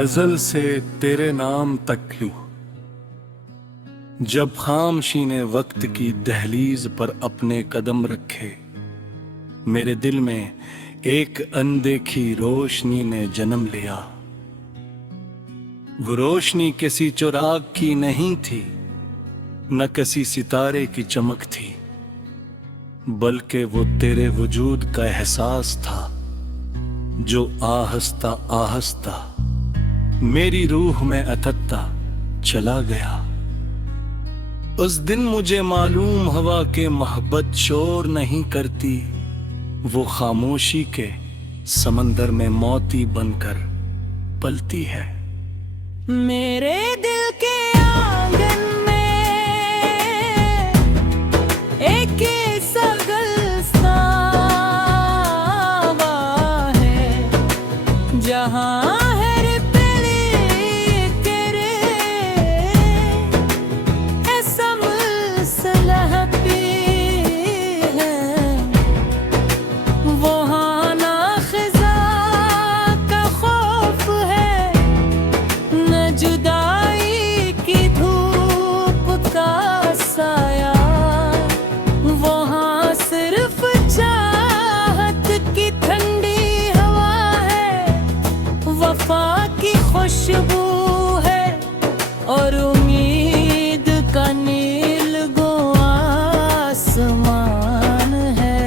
अज़ल से तेरे नाम तक लूं, जब खामशी ने वक्त की दहलीज पर अपने कदम रखे, मेरे दिल में एक अनदेखी रोशनी ने जन्म लिया। वो रोशनी किसी चिराग की नहीं थी, न किसी सितारे की चमक थी, बल्कि वो तेरे वजूद का एहसास था, जो आहिस्ता आहिस्ता मेरी रूह में अटकता चला गया। उस दिन मुझे मालूम हुआ कि मोहब्बत शोर नहीं करती, वो खामोशी के समंदर में मोती बनकर पलती है। मेरे दिल के आंगन में एक ऐसा गुलस्तां है, जहां खुशबू है और उम्मीद का नीलगो आसमान है।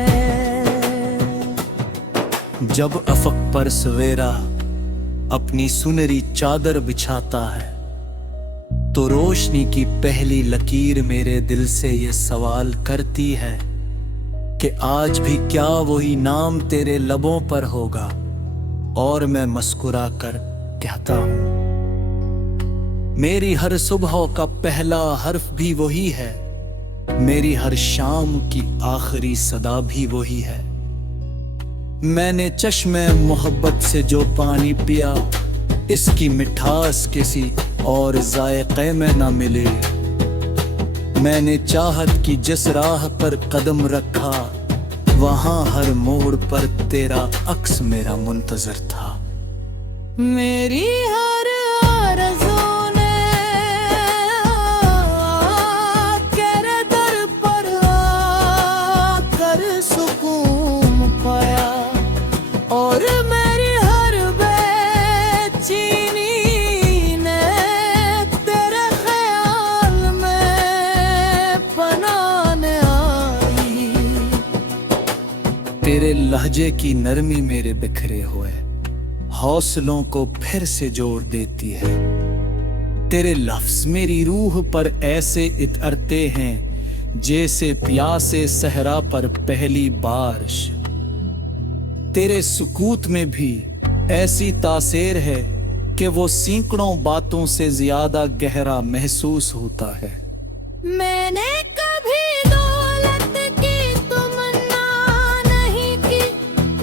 जब अफक पर सवेरा अपनी सुनहरी चादर बिछाता है, तो रोशनी की पहली लकीर मेरे दिल से ये सवाल करती है कि आज भी क्या वही नाम तेरे लबों पर होगा। और मैं मुस्कुरा कर कहता हूं, मेरी हर सुबह का पहला हर्फ भी वही है, मेरी हर शाम की आखिरी सदा भी वही है। मैंने चश्मे मोहब्बत से जो पानी पिया, इसकी मिठास किसी और जायके में ना मिले। मैंने चाहत की जिस राह पर कदम रखा, वहां हर मोड़ पर तेरा अक्स मेरा मुंतजर था। मेरी हर आरज़ू ने तेरे दर पर आकर सुकून पाया, और मेरी हर बेचैनी ने तेरे ख्याल में पनाने आई। तेरे लहजे की नरमी मेरे बिखरे हुए हौसलों को फिर से जोड़ देती है। तेरे लफ्ज मेरी रूह पर ऐसे इतरते हैं जैसे प्यासे सहरा पर पहली बारिश। तेरे सुकूत में भी ऐसी तासीर है कि वो सैकड़ों बातों से ज्यादा गहरा महसूस होता है। मैंने कभी दौलत की तमन्ना नहीं की,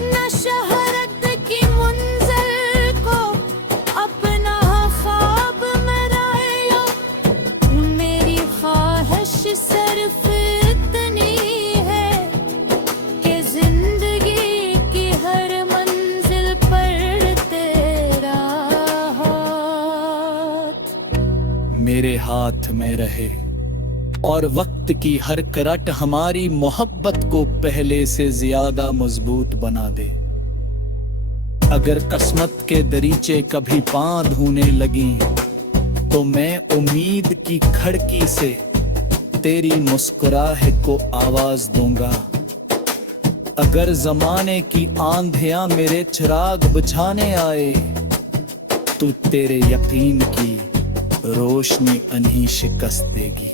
न शहरत की मुंज़िल को अपना ख्वाब में लाया। मेरी ख्वाहिश सिर्फ इतनी है कि जिंदगी की हर मंजिल पर तेरा हाथ मेरे हाथ में रहे, और वक्त की हर करट हमारी मोहब्बत को पहले से ज्यादा मजबूत बना दे। अगर किस्मत के दरीचे कभी पांव धोने लगी, तो मैं उम्मीद की खिड़की से तेरी मुस्कुराहट को आवाज दूंगा। अगर जमाने की आंधियां मेरे चिराग बुझाने आए, तो तेरे यकीन की रोशनी अनही शिकस्त देगी।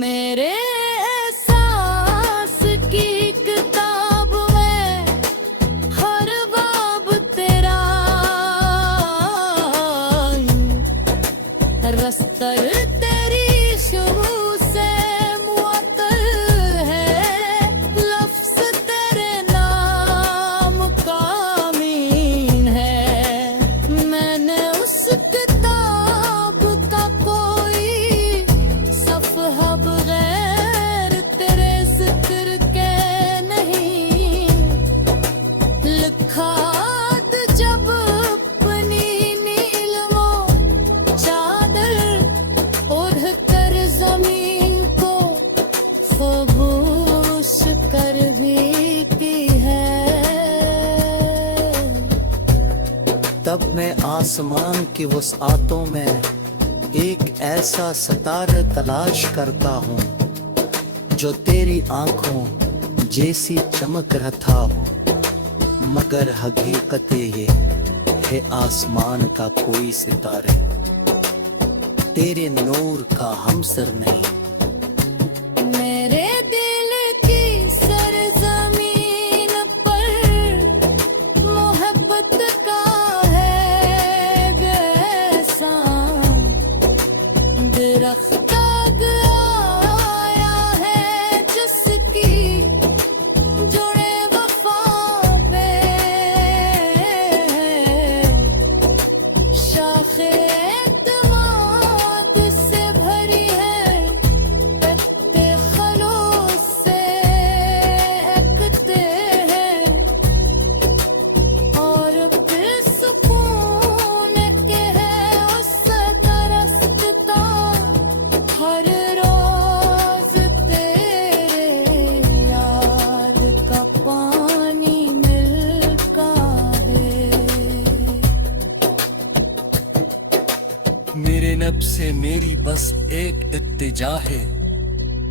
मेरे एहसास की किताब में हर बाब तेरा, रस्तर तेरी शुरू से मुअत्तल है, लफ्ज़ तेरे नाम का अमीन है। मैंने उस किताब का कोई सफ़हा बगैर जब मैं आसमान की वुसआतों में एक ऐसा सितारा तलाश करता हूँ जो तेरी आंखों जैसी चमक रहा हो, मगर हकीकत ये है आसमान का कोई सितारे तेरे नूर का हमसर नहीं। मेरे दिल की सरजमीन पर मोहब्बत का है ऐसा दरख्त आया है जिसकी जुड़े वफा पे शाखे एतमाद से भरी है, पत्ते खलूस से एकते हैं और फिर सुकून के है उससे तरसता हर रोज तेरे याद का पानी मिलता है। मेरे नब से मेरी बस एक इत्तिजा है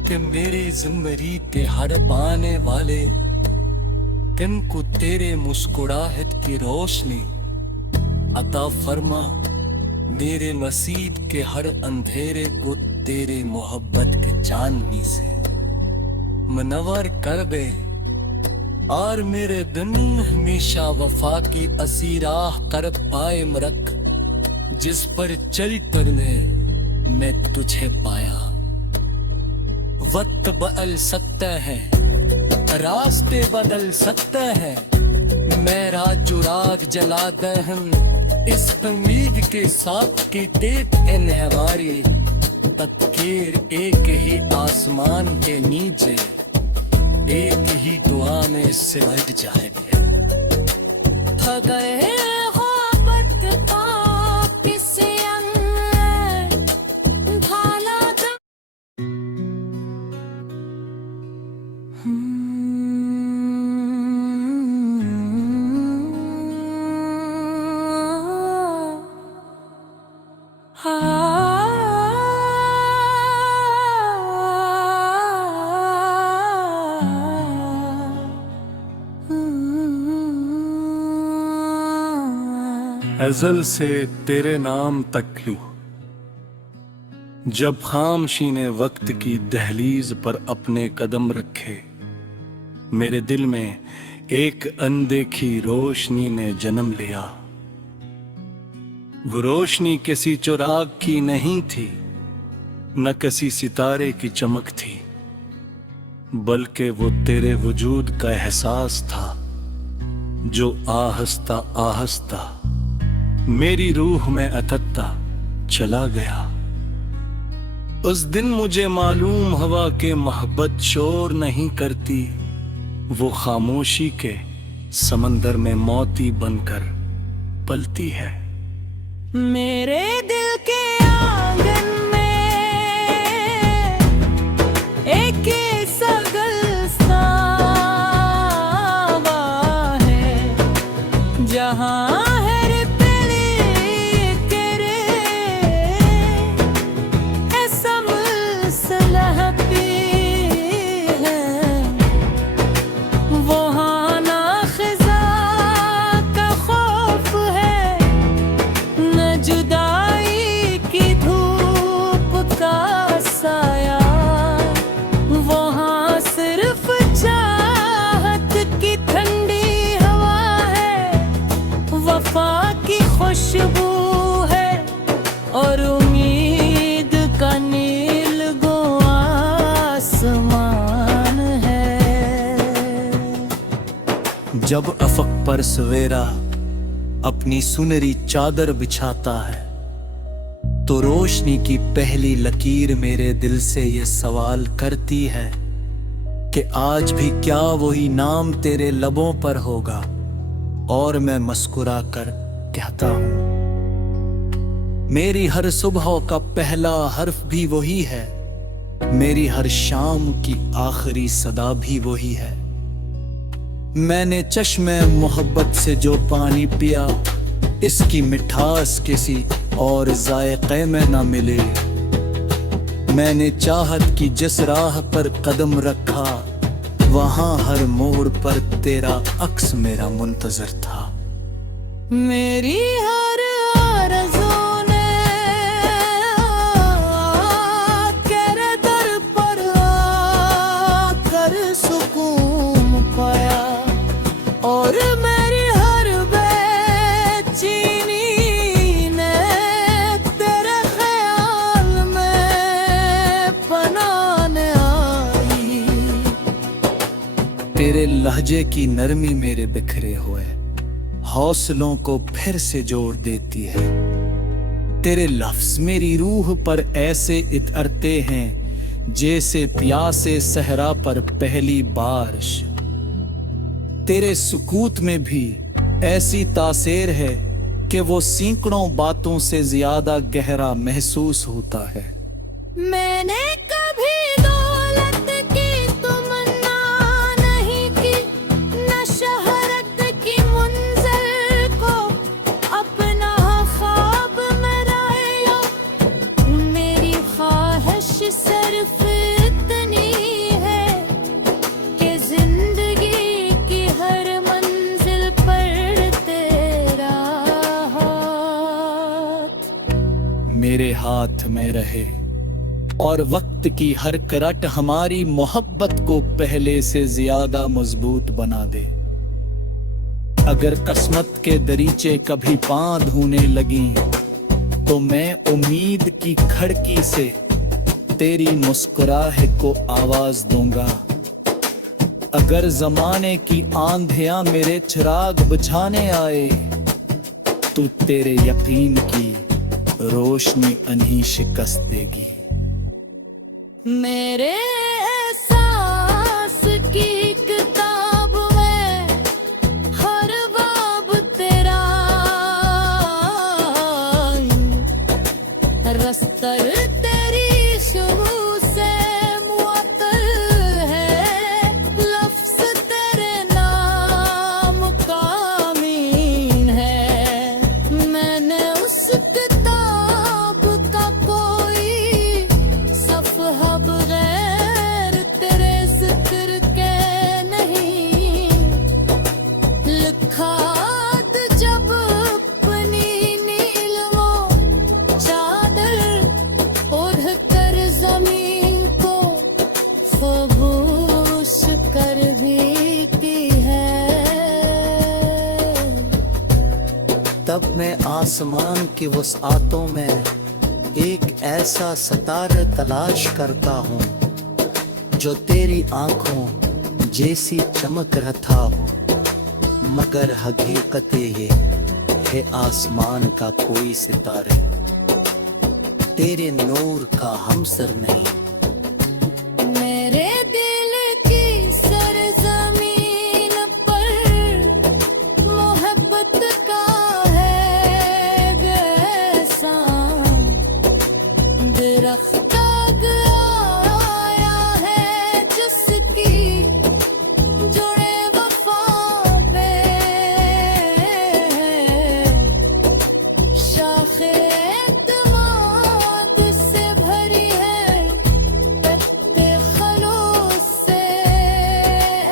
कि मेरे जिम्मरी के हर पाने वाले दिन को तेरे मुस्कुराहट की रोशनी अता फरमा, मेरे मसीद के हर अंधेरे को तेरे मोहब्बत के चांदनी से मनवर कर दे, और मेरे दिन हमेशा वफा की असीराह कर पाए मरक, जिस पर चल कर मैं तुझे पाया। वक्त बदल सकता है, रास्ते बदल सकता है, मेरा चुराग जला दहन इस उम्मीद के साथ कि देख इन हमारी तकदीर एक ही आसमान के नीचे एक ही दुआ में सिमट जाएगी। गए हो वक्त का किसी भाला अज़ल से तेरे नाम तक लूं, जब खामशी ने वक्त की दहलीज पर अपने कदम रखे, मेरे दिल में एक अनदेखी रोशनी ने जन्म लिया। वो रोशनी किसी चुराग की नहीं थी, न किसी सितारे की चमक थी, बल्कि वो तेरे वजूद का एहसास था जो आहिस्ता आहिस्ता मेरी रूह में अथकता चला गया। उस दिन मुझे मालूम हुआ कि मोहब्बत शोर नहीं करती, वो खामोशी के समंदर में मोती बनकर पलती है। मेरे दिल के आंगन में एक ऐसा गुलस्तावा है जहाँ खुशबू है और उम्मीद का नीलगो आसमान है। जब अफक पर सवेरा अपनी सुनहरी चादर बिछाता है, तो रोशनी की पहली लकीर मेरे दिल से ये सवाल करती है कि आज भी क्या वही नाम तेरे लबों पर होगा। और मैं मुस्कुरा कर कहता हूँ, मेरी हर सुबह का पहला हर्फ भी वही है, मेरी हर शाम की आखिरी सदा भी वही है। मैंने चश्मे मोहब्बत से जो पानी पिया, इसकी मिठास किसी और जायके में ना मिले। मैंने चाहत की जिस राह पर कदम रखा, वहां हर मोड़ पर तेरा अक्स मेरा मुंतजर था। मेरी हर आरज़ू ने तेरे दर पर आकर सुकून पाया, और मेरी हर बेचैनी ने तेरे ख्याल में पनाने आई। तेरे लहजे की नरमी मेरे बिखरे हुए हौसलों को फिर से जोड़ देती है। तेरे लफ्ज मेरी रूह पर ऐसे इतरते हैं जैसे प्यासे सहरा पर पहली बारिश। तेरे सुकूत में भी ऐसी तासीर है कि वो सैकड़ों बातों से ज्यादा गहरा महसूस होता है। मैंने कभी दौलत की तमन्ना नहीं की, न शहरत की मुंज़िल को अपना ख्वाब में लाया। मेरी ख्वाहिश सिर्फ इतनी है कि जिंदगी की हर मंजिल पर तेरा हाथ मेरे हाथ में रहे और वक्त की हर करट हमारी मोहब्बत को पहले से ज्यादा मजबूत बना दे। अगर किस्मत के दरीचे कभी पांव धोने लगी, तो मैं उम्मीद की खिड़की से तेरी मुस्कुराहट को आवाज दूंगा। अगर जमाने की आंधियां मेरे चिराग बुझाने आए, तो तेरे यकीन की रोशनी अनही शिकस्त देगी। मेरे एहसास की किताब में हर बाब तेरा रस्तर तेरी शुरू से मुअत्तल है। लफ्ज़ तेरे नाम का अमीन है। मैंने उस किताब का कोई सफ़हा बगैर तेरे जिक्र के नहीं लिखा। जब अपनी नीलमों चादर ओढ़ कर जमीन को फबूश कर देती है। तब मैं आसमान की वसआतों में एक ऐसा सितारा तलाश करता हूँ जो तेरी आंखों जैसी चमक रहा हो, मगर हकीकत ये है आसमान का कोई सितारे तेरे नूर का हमसर नहीं। मेरे दिल की सरजमीन पर मोहब्बत का है ऐसा दरख्त आया है जिसकी जुड़े वफा पे शाखे एतमाद से भरी है। बेखलूस से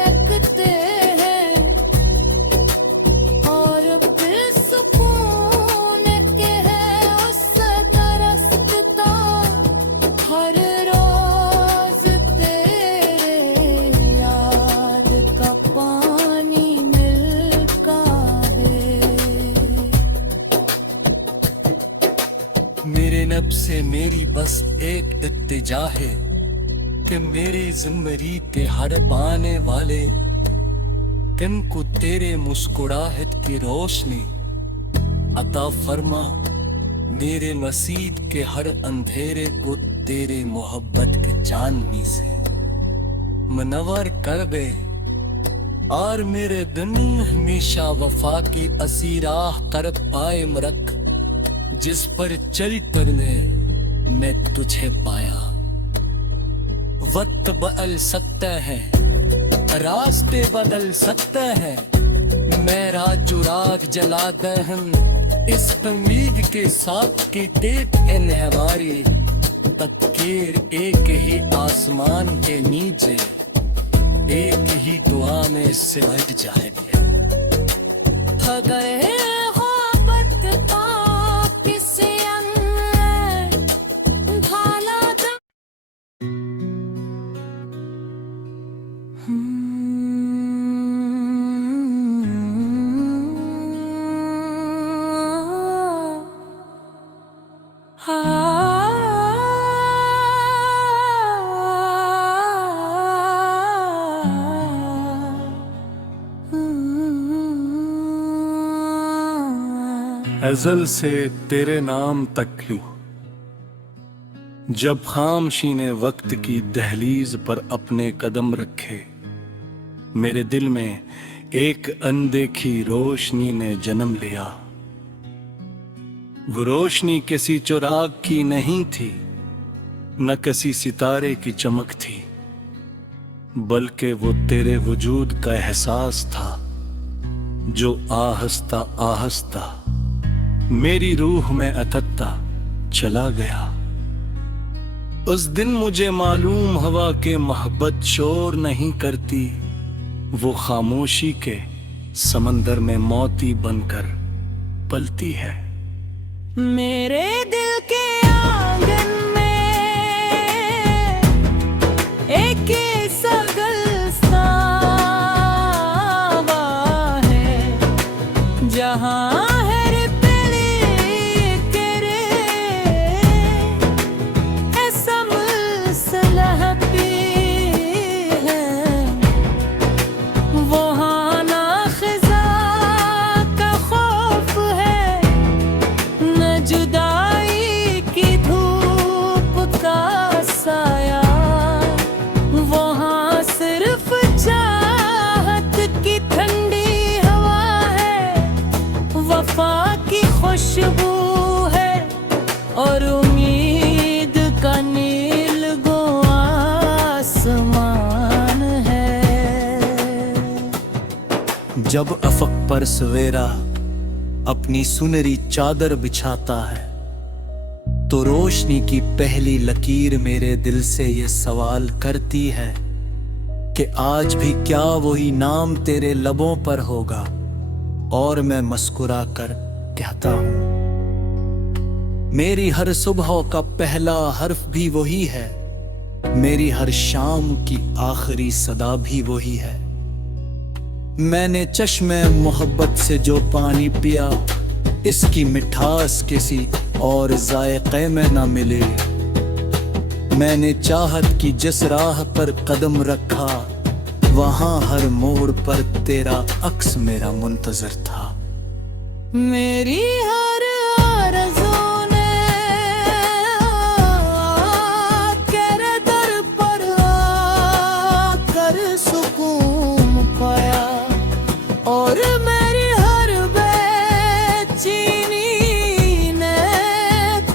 एकते हैं और फिर सुकून के है उससे तरसता हर रोज तेरे याद का पानी मिलता है। मेरे नब से मेरी बस एक इत्तिजा है कि मेरी जिंदगी के हर पाने वाले दिन को तेरे मुस्कुराहट की रोशनी अता फरमा। मेरे नसीब के हर अंधेरे को तेरे मोहब्बत के चांदनी से मनवर कर दे, और मेरे दिन हमेशा वफा की असी राह तरफ कायम रख जिस पर चल कर मैं तुझे पाया। वक्त बदल सकता है, रास्ते बदल सकता है, मेरा चुराग जला दहन इस उम्मीद के साथ कि टेक इन हमारी तकदीर एक ही आसमान के नीचे एक ही दुआ में सिमट जाएंगे। गए हो बदता किसी अन्य भाला अज़ल से तेरे नाम तक लूं, जब खामशी ने वक्त की दहलीज पर अपने कदम रखे, मेरे दिल में एक अनदेखी रोशनी ने जन्म लिया। वो रोशनी किसी चिराग की नहीं थी, न किसी सितारे की चमक थी, बल्कि वो तेरे वजूद का एहसास था, जो आहिस्ता आहिस्ता मेरी रूह में अटकता चला गया। उस दिन मुझे मालूम हुआ कि मोहब्बत शोर नहीं करती, वो खामोशी के समंदर में मोती बनकर पलती है। मेरे दिल के आंगन में एक सगलसावा है, जहां खुशबू है और उम्मीद का नील गो आसमान है। जब अफक पर सवेरा अपनी सुनहरी चादर बिछाता है, तो रोशनी की पहली लकीर मेरे दिल से ये सवाल करती है कि आज भी क्या वही नाम तेरे लबों पर होगा। और मैं मुस्कुरा कर कहता हूं, मेरी हर सुबह का पहला हर्फ भी वही है, मेरी हर शाम की आखिरी सदा भी वही है। मैंने चश्मे मोहब्बत से जो पानी पिया, इसकी मिठास किसी और जायके में न मिले। मैंने चाहत की जिस राह पर कदम रखा, वहां हर मोड़ पर तेरा अक्स मेरा मुंतजर था। मेरी हर आरज़ू ने तेरे दर पर आकर सुकून पाया, और मेरी हर बेचैनी ने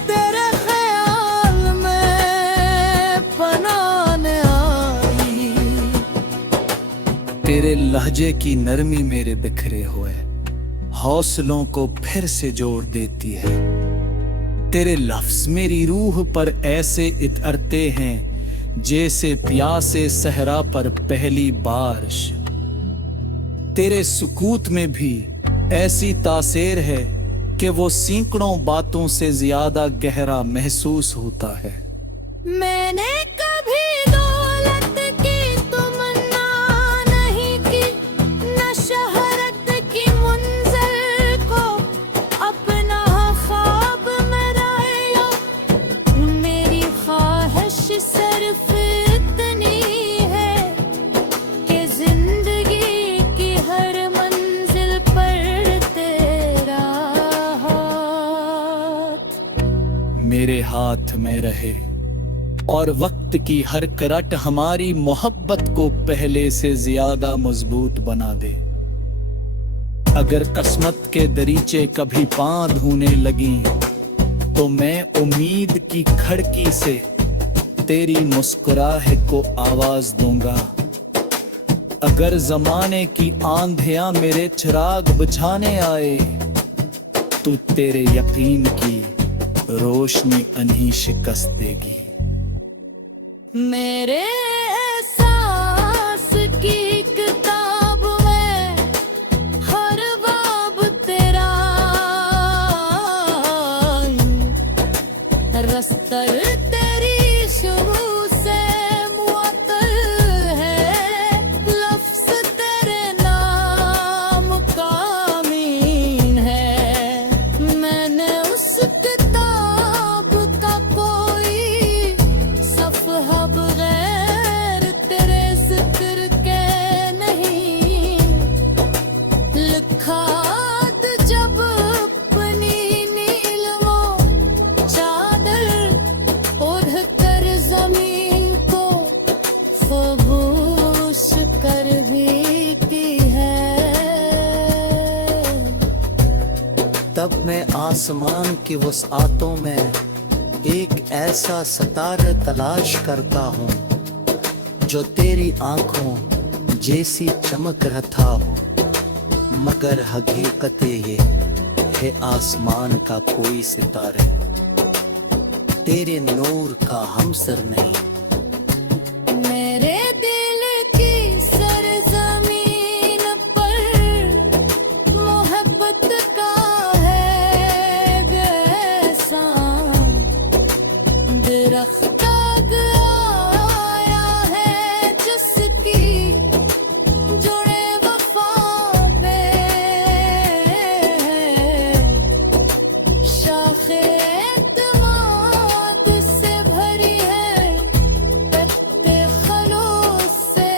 तेरे ख्याल में पनाने आई। तेरे लहजे की नरमी मेरे बिखरे हुए हौसलों को फिर से जोड़ देती है। तेरे लफ्ज मेरी रूह पर ऐसे इतरते हैं जैसे प्यासे सहरा पर पहली बारिश। तेरे सुकूत में भी ऐसी तासीर है कि वो सैकड़ों बातों से ज्यादा गहरा महसूस होता है। मैंने कभी दौलत की तमन्ना नहीं की, न शहरत की मंजिल को अपना ख्वाब में लाया। मेरी ख्वाहिश सिर्फ इतनी है कि जिंदगी की हर मंजिल पर तेरा हाथ मेरे हाथ में रहे और वक्त की हर करट हमारी मोहब्बत को पहले से ज्यादा मजबूत बना दे। अगर किस्मत के दरीचे कभी पांव धोने लगी, तो मैं उम्मीद की खिड़की से तेरी मुस्कुराहट को आवाज दूंगा। अगर जमाने की आंधियां मेरे चिराग बुझाने आए, तू तेरे यकीन की रोशनी अनही शिकस्त देगी। मेरे एहसास की किताब में हर बाब तेरा रस्तर तेरी शुरू से मुअत्तल है, लफ्ज़ तेरे नाम का अमीन है। मैंने उस किताब का कोई सफ़हा बगैर तेरे जिक्र के नहीं लिखा। जब अपनी नीलमों चादर ओढ़ कर जमीन को फबूश कर बीती है। तब मैं आसमान की वसआतों में एक ऐसा सितारा तलाश करता हूँ जो तेरी आंखों जैसी चमक रहा हो, मगर हकीकत ये है आसमान का कोई सितारे तेरे नूर का हमसर नहीं। मेरे दिल की सरजमीन पर मोहब्बत का है ऐसा दरख्त आया है जिसकी जुड़े वफा पे शाखे एतमाद से भरी है, पत्ते खलूस से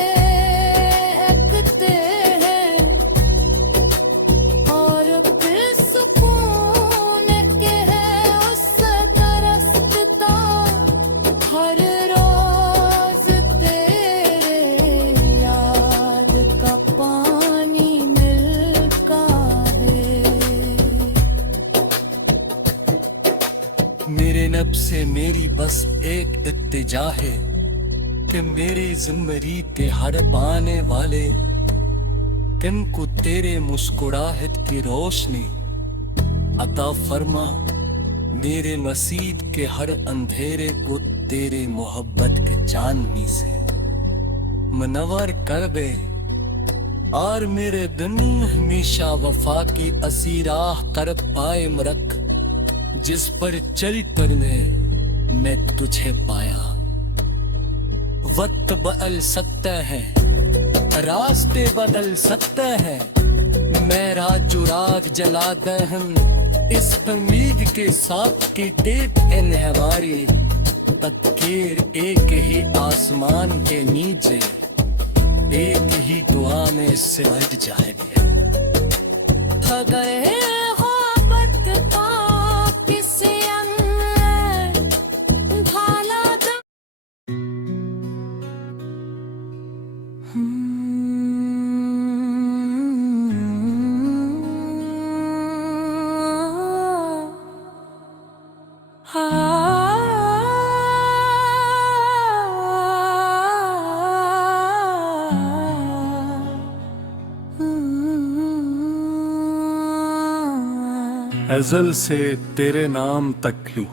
एकते हैं और फिर सुकून के है उससे तरसता हर रोज तेरे याद का पानी मिलता है। मेरे नब से मेरी बस एक इत्तिजा है कि मेरे जिम्मरी के हर पाने वाले इनको तेरे मुस्कुराहट की रोशनी अता फरमा। मेरे मसीद के हर अंधेरे को तेरे मोहब्बत के चांदनी से मनवर कर दे और मेरे दिन हमेशा वफा की असी राह कर पाए मरक, जिस पर चल कर मैं तुझे पाया। वक्त बदल सकता है, रास्ते बदल सकते हैं, मेरा चुराग जला दहन इस उम्मीद के साथ कि देख इन हमारी तकदीर एक ही आसमान के नीचे एक ही दुआ में सिमट जाएगी। गए मोहब्बत का किसी अन्य भाला अज़ल से तेरे नाम तक लूं,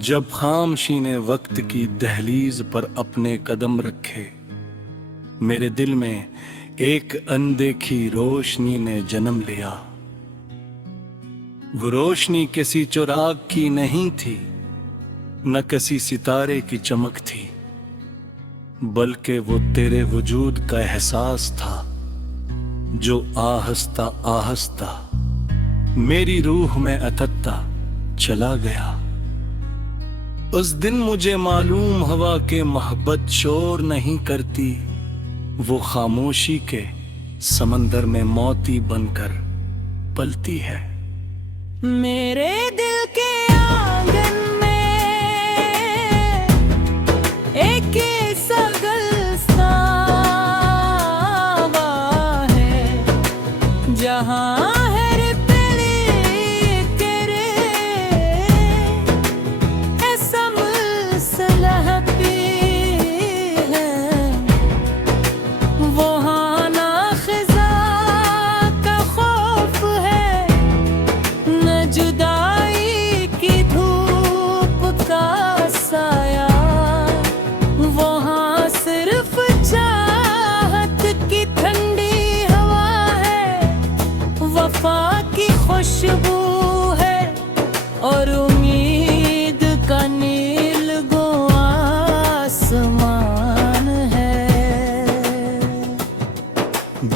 जब खामशी ने वक्त की दहलीज पर अपने कदम रखे, मेरे दिल में एक अनदेखी रोशनी ने जन्म लिया। वो रोशनी किसी चुराग की नहीं थी, न किसी सितारे की चमक थी, बल्कि वो तेरे वजूद का एहसास था जो आहिस्ता आहिस्ता मेरी रूह में अटकता चला गया। उस दिन मुझे मालूम हुआ कि मोहब्बत शोर नहीं करती, वो खामोशी के समंदर में मोती बनकर पलती है। मेरे दिल के आंगन में एक सगलसा है, जहां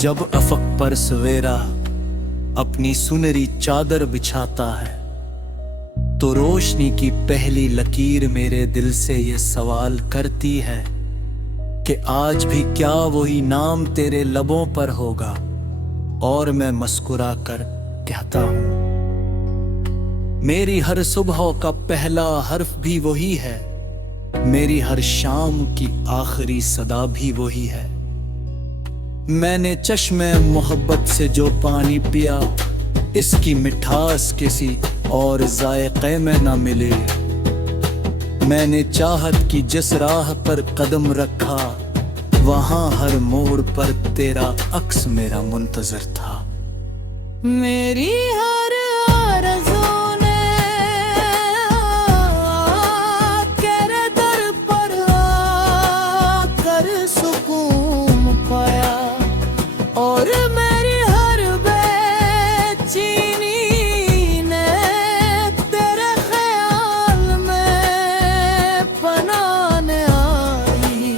जब अफक पर सवेरा अपनी सुनहरी चादर बिछाता है, तो रोशनी की पहली लकीर मेरे दिल से ये सवाल करती है कि आज भी क्या वही नाम तेरे लबों पर होगा। और मैं मुस्कुरा कर कहता हूं, मेरी हर सुबह का पहला हर्फ भी वही है, मेरी हर शाम की आखिरी सदा भी वही है। मैंने चश्मे मोहब्बत से जो पानी पिया, इसकी मिठास किसी और जायके में न मिले। मैंने चाहत की जिस राह पर कदम रखा, वहां हर मोड़ पर तेरा अक्स मेरा मुंतजर था। मेरी हर आरज़ू ने तेरे दर पर आकर सुकून पाया, और मेरी हर बेचैनी ने तेरे ख्याल में पनाने आई।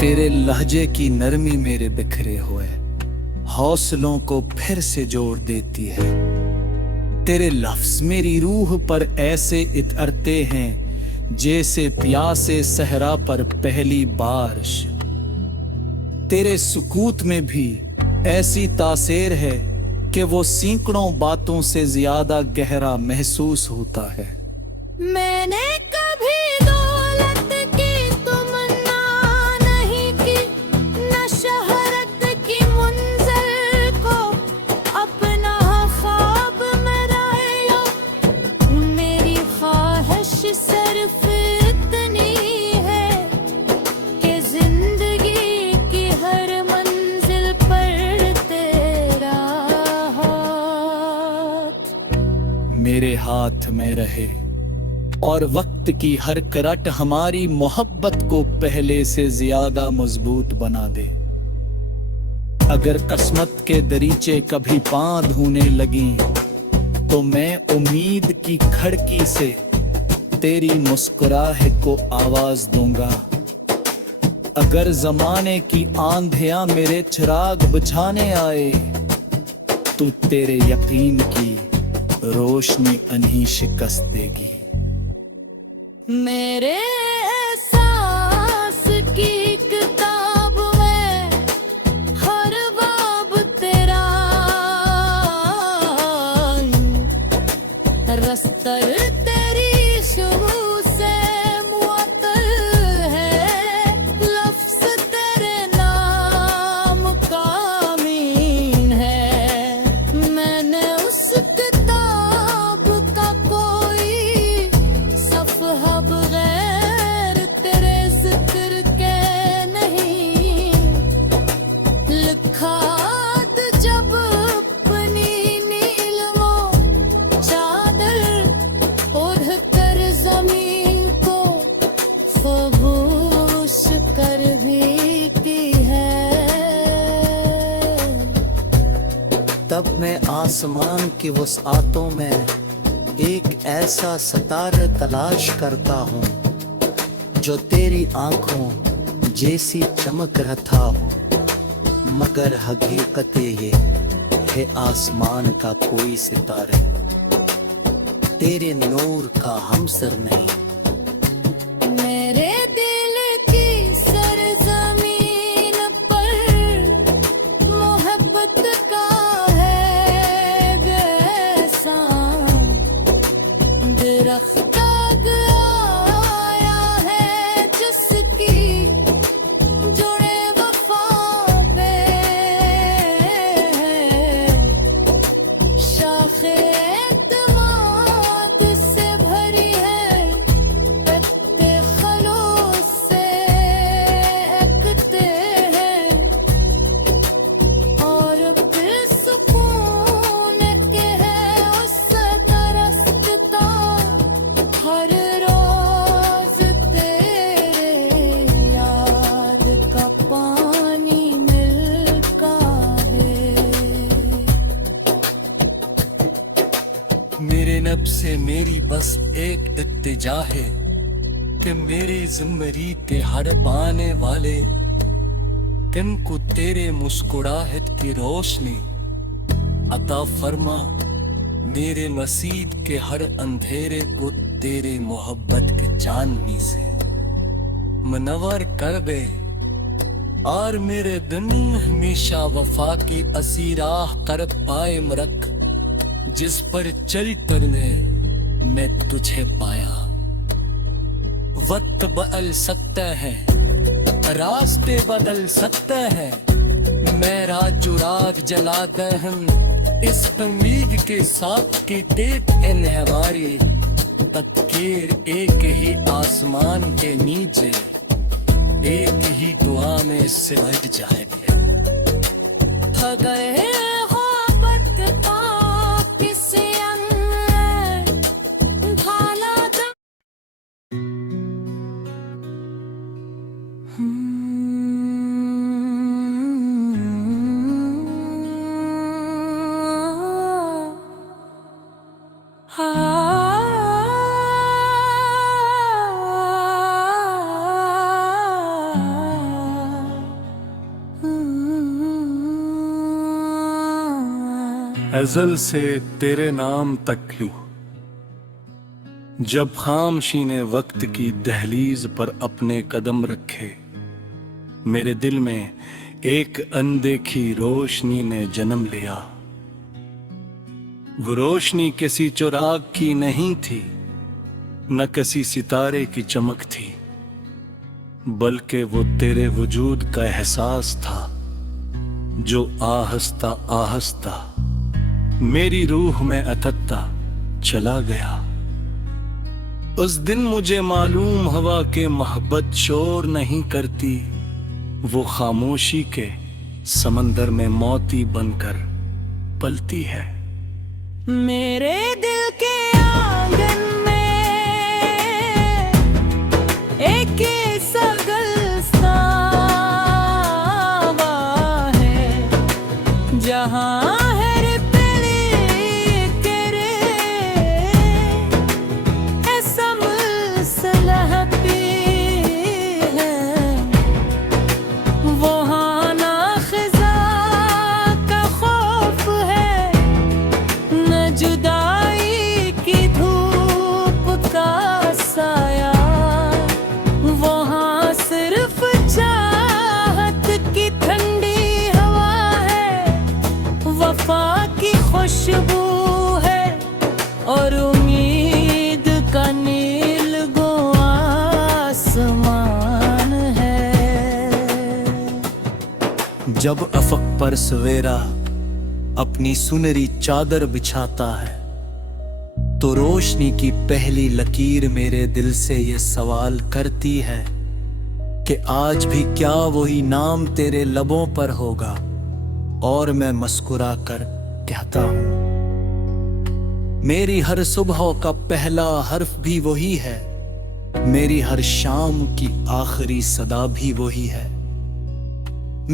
तेरे लहजे की नरमी मेरे बिखरे हुए हौसलों को फिर से जोड़ देती है। तेरे लफ्ज मेरी रूह पर ऐसे इतरते हैं जैसे प्यासे सहरा पर पहली बारिश। तेरे सुकूत में भी ऐसी तासीर है कि वो सैकड़ों बातों से ज्यादा गहरा महसूस होता है। मैंने कभी दौलत की तमन्ना नहीं की, न शहरत की मंजिल को अपना ख्वाब में लाया। मेरी ख्वाहिश सिर्फ इतनी है कि जिंदगी की हर मंजिल पर तेरा हाथ मेरे हाथ में रहे और वक्त की हर करट हमारी मोहब्बत को पहले से ज्यादा मजबूत बना दे। अगर किस्मत के दरीचे कभी पांव धोने लगी, तो मैं उम्मीद की खिड़की से तेरी मुस्कुराहट को आवाज दूंगा। अगर जमाने की आंधियां मेरे चिराग बुझाने आए, तो तेरे यकीन की रोशनी अनही शिकस्त देगी। मेरे एहसास की किताब में हर बाब तेरा रस्तर तेरी शुरू से मुअत्तल है। लफ्ज तेरे नाम का मीन है। मैंने उस किताब का कोई सफ़हा बगैर तेरे जिक्र के नहीं लिखा। जब अपनी नीलमों चादर ओढ़ कर जमीन को खामोश कर देती है। तब मैं आसमान की वुसआतों में एक ऐसा सितारा तलाश करता हूँ जो तेरी आंखों जैसी चमक रहा हो, मगर हकीकत ये है आसमान का कोई सितारे तेरे नूर का हमसर नहीं। मेरे दिल की सरजमीन पर मोहब्बत का है ऐसा दरख्त आया है जिसकी जुड़े वफा पे शाखे एतमाद से भरी है। पत्ते खलूस से एकते हैं और फिर सुकून के है उससे तरसता हर रोज तेरे याद का पानी मिलता है। मेरे लब से मेरी बस एक इत्तिजा है कि मेरे ज़िम्मेरी के हर पाने वाले दिन को तेरे मुस्कुराहट की रोशनी अता फरमा, मेरे नसीब के हर अंधेरे को तेरे मोहब्बत के चांदनी से मनवर कर दे। और मेरे दिन हमेशा वफा की असी राह कर पाए रख, जिस पर चल कर मैं तुझे पाया। वक्त बदल सकता है, रास्ते बदल सकते हैं, मेरा चुराग जला दहन इस उम्मीद के साथ कि देख इन हमारी तकदीर एक ही आसमान के नीचे, एक ही दुआ में सिमट जाएगी। गए हो वक्त का किसी अंग भाला अज़ल से तेरे नाम तक लूं, जब खामोशी ने वक्त की दहलीज पर अपने कदम रखे, मेरे दिल में एक अनदेखी रोशनी ने जन्म लिया। वो रोशनी किसी चुराग की नहीं थी, न किसी सितारे की चमक थी, बल्कि वो तेरे वजूद का एहसास था, जो आहिस्ता आहिस्ता मेरी रूह में अथकता चला गया। उस दिन मुझे मालूम हुआ कि मोहब्बत शोर नहीं करती, वो खामोशी के समंदर में मोती बनकर पलती है। मेरे दिल के आंगन में एक सगलसा है, जहां खुशबू है और उम्मीद का नील गो आसमान है। जब अफक पर सवेरा अपनी सुनहरी चादर बिछाता है, तो रोशनी की पहली लकीर मेरे दिल से ये सवाल करती है कि आज भी क्या वही नाम तेरे लबों पर होगा। और मैं मुस्कुरा कर कहता हूं, मेरी हर सुबह का पहला हर्फ भी वही है, मेरी हर शाम की आखिरी सदा भी वही है।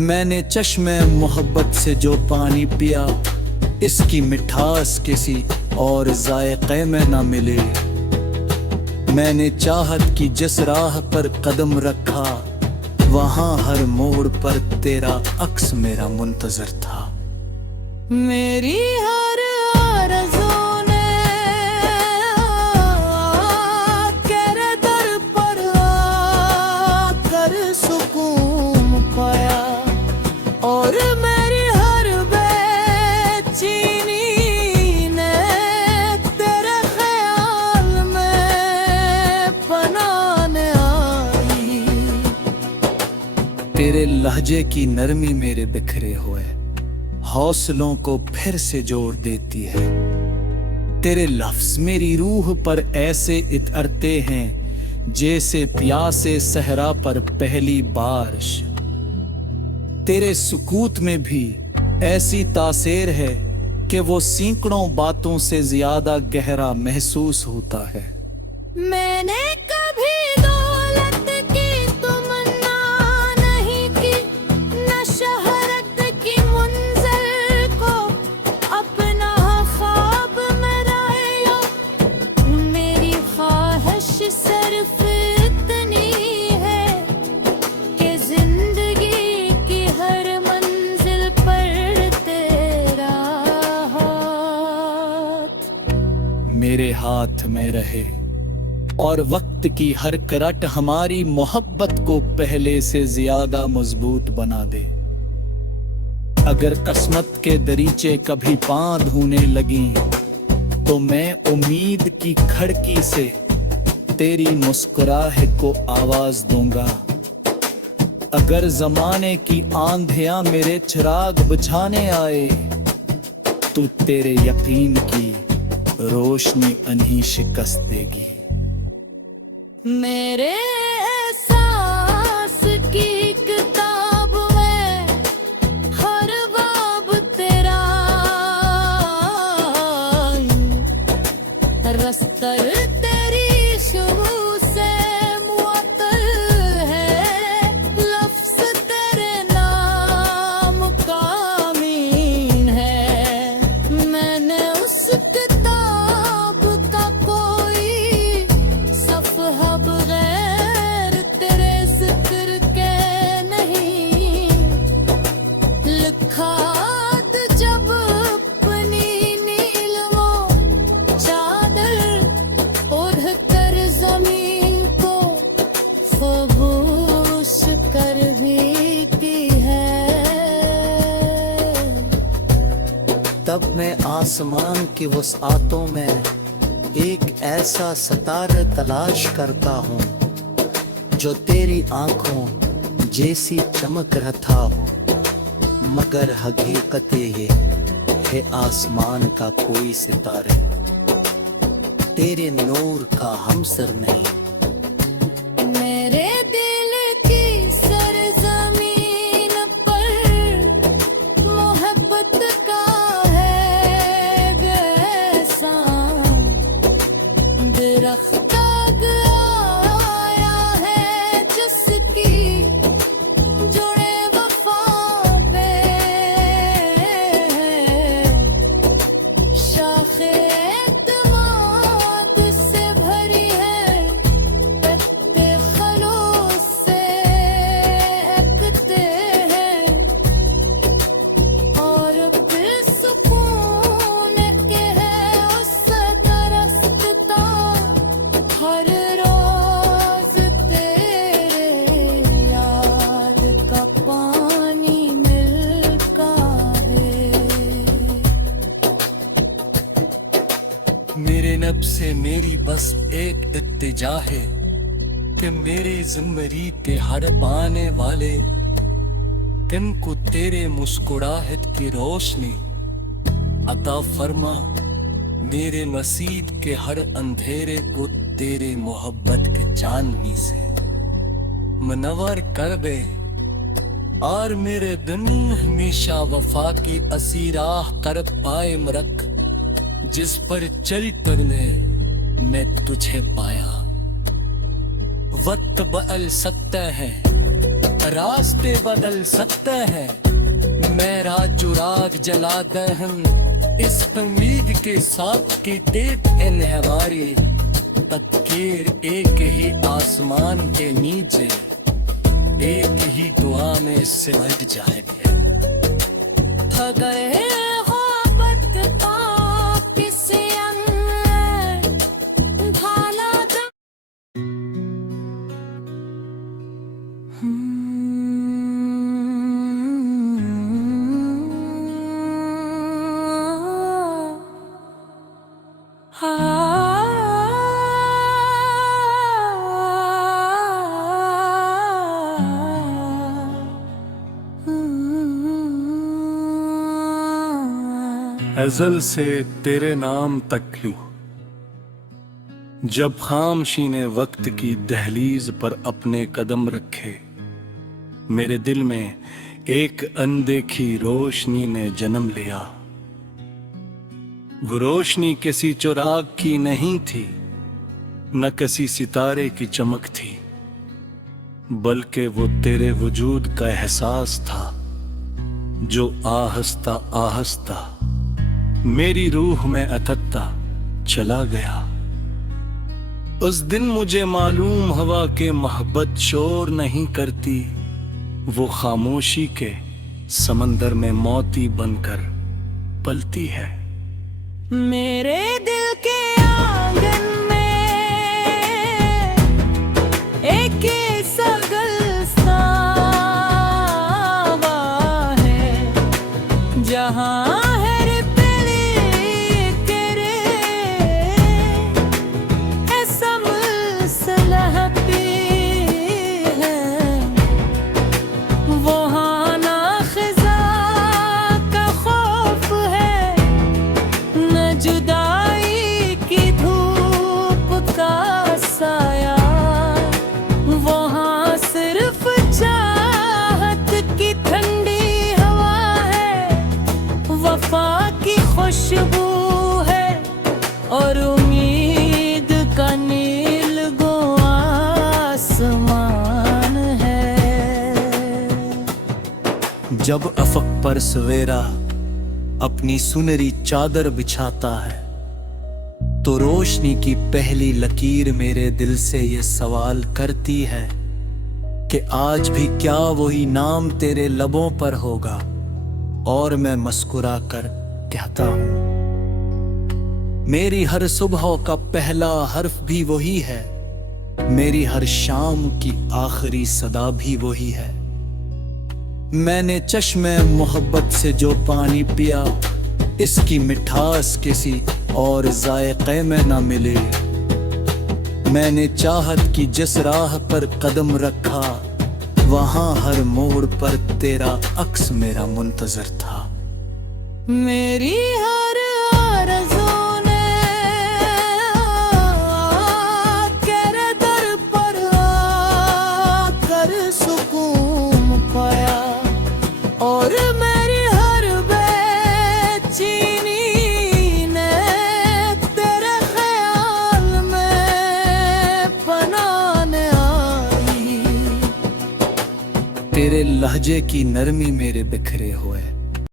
मैंने चश्मे मोहब्बत से जो पानी पिया, इसकी मिठास किसी और जायके में न मिले। मैंने चाहत की जिस राह पर कदम रखा, वहां हर मोड़ पर तेरा अक्स मेरा मुंतजर था। मेरी हर आरज़ू ने तेरे दर पर आकर सुकून पाया, और मेरी हर बेचैनी ने तेरे ख्याल में बनाने आई। तेरे लहजे की नरमी मेरे बिखरे हुए हौसलों को फिर से जोड़ देती है। तेरे लफ्ज मेरी रूह पर ऐसे इतरते हैं जैसे प्यासे सहरा पर पहली बारिश। तेरे सुकूत में भी ऐसी तासीर है कि वो सैकड़ों बातों से ज्यादा गहरा महसूस होता है। मैंने कभी दौलत की तमन्ना नहीं की, न शहरत की मंजिल को अपना ख्वाब में लाया। मेरी ख्वाहिश सिर्फ इतनी है कि जिंदगी की हाथ में रहे और वक्त की हर करट हमारी मोहब्बत को पहले से ज्यादा मजबूत बना दे। अगर किस्मत के दरीचे कभी पांव धोने लगी तो मैं उम्मीद की खिड़की से तेरी मुस्कुराहट को आवाज दूंगा। अगर जमाने की आंधियां मेरे चिराग बुझाने आए तो तेरे यकीन की रोशनी अनही शिकस्त देगी। मेरे एहसास की किताब में हर बाब तेरा रस्तर तेरी शुरू से मुअत्तल है, लफ्ज तेरे नाम का अमीन है। मैंने उस किताब का कोई सफ़हा बगैर तेरे जिक्र के नहीं लिखा। जब अपनी नीलमों चादर ओढ़ कर जमीन को फबूश कर बीती है। तब मैं आसमान की वुसआतों में एक ऐसा सितारा तलाश करता हूँ जो तेरी आंखों जैसी चमक रहा हो, मगर हकीकत ये है आसमान का कोई सितारे तेरे नूर का हमसर नहीं। मेरे दिल की सरजमीन पर मोहब्बत का है ऐसा दरख्त आया है जिसकी जुड़े वफा पे शाखे एतमाद से भरी है, पत्ते खलूस से एकते हैं और फिर सुकून के है उससे तरसता हर रोज तेरे याद का पानी मिलता है। मेरे नब से मेरी बस एक इत्तिजा है कि मेरे ज़िम्मेरी के हर पाने वाले दिन को तेरे मुस्कुराहट की रोशनी अता फरमा। मेरे मसीद के हर अंधेरे को तेरे मोहब्बत के चांदनी से मुनव्वर कर दे और मेरे दिन हमेशा वफा की असी राह कर पाए मरक जिस पर चल कर मैं तुझे पाया। वक्त बदल सकता है, रास्ते बदल सकते हैं, मेरा चुराग जला दहन इस उम्मीद के साथ कि देख इन हमारी तकदीर एक ही आसमान के नीचे एक ही दुआ में सिमट जाएगी। गए हो बदकिता किसी अन्य भाला अज़ल से तेरे नाम तक लूं, जब खामशी ने वक्त की दहलीज पर अपने कदम रखे, मेरे दिल में एक अनदेखी रोशनी ने जन्म लिया। वो रोशनी किसी चिराग की नहीं थी, न किसी सितारे की चमक थी, बल्कि वो तेरे वजूद का एहसास था जो आहिस्ता आहिस्ता मेरी रूह में अथकता चला गया। उस दिन मुझे मालूम हुआ कि मोहब्बत शोर नहीं करती, वो खामोशी के समंदर में मोती बनकर पलती है। मेरे दिल के आंगन में एक सगलस्तावा है जहाँ हर पले करे ऐसा मसला पे है वहाँ ना खिजा का खौफ है न जुदाई की धूप का साया वहाँ सिर्फ चाहत की ठंडी हवा है वफा की खुशबू है और उम्मीद का नीलगो आसमान है। जब अफक पर सवेरा अपनी सुनहरी चादर बिछाता है तो रोशनी की पहली लकीर मेरे दिल से ये सवाल करती है कि आज भी क्या वही नाम तेरे लबों पर होगा। और मैं मुस्कुरा कर कहता हूँ मेरी हर सुबह का पहला हर्फ भी वही है, मेरी हर शाम की आखिरी सदा भी वही है। मैंने चश्मे मोहब्बत से जो पानी पिया इसकी मिठास किसी और जायके में न मिले। मैंने चाहत की जिस राह पर कदम रखा वहाँ हर मोड़ पर तेरा अक्स मेरा मुंतजर था। मेरी हर आरज़ू ने तेरे दर पर आकर सुकून पाया और मेरी हर बेचैनी ने तेरे ख्याल में पनाने आई। तेरे लहजे की नरमी मेरे बिखरे हुए